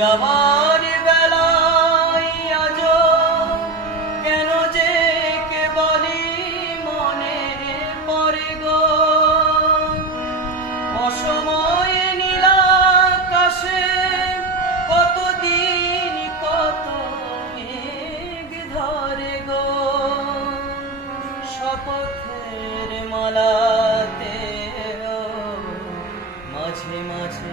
যাবার বেলায় আজ কেন যে কে মনে পড়ে গো। অসময়ে নীলাকাশে কতদিন, কত ধরে গো। শপথের মালাতে মাঝে মাঝে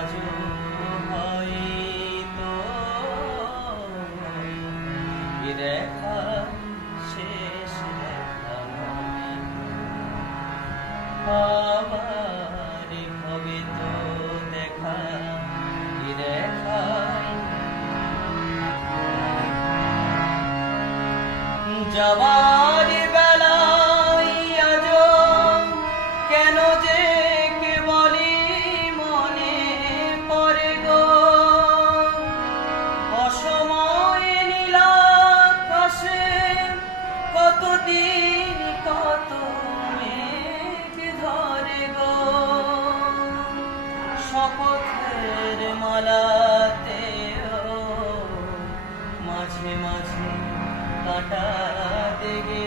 আজও হয়তো দেখা শেষ দেখা আবার হবে তো দেখা এ দেখায় শপথের মালাতে মাঝে মাঝে কাটা দেগে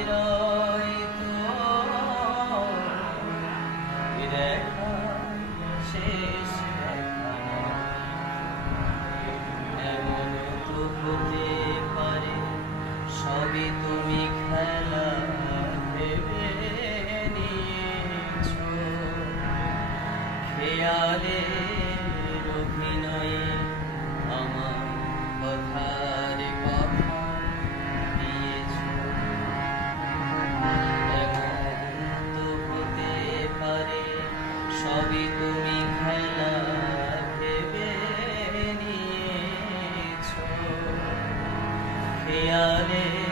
দেখা শেষ খেয়ালের অভিনয়ে আমার কথার কথা দিয়েছ। তো হতে পারে, সবই তুমি খেলা ভেবে নিয়েছো। খেয়ালের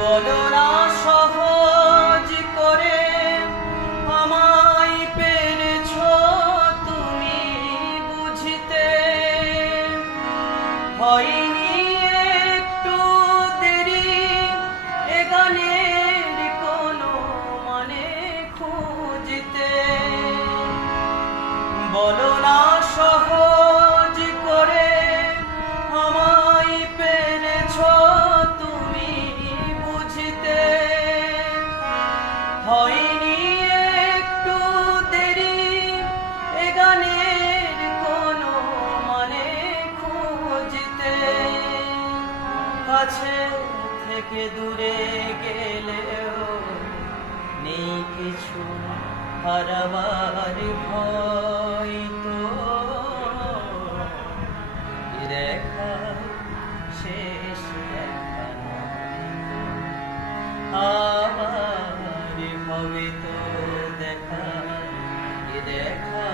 বলো কাছে থেকে দূরে গেলেও নেই কিছু হারাবার ভয় তো দেখা শেষ দেখা। আবার হবে তো দেখা, এ দেখা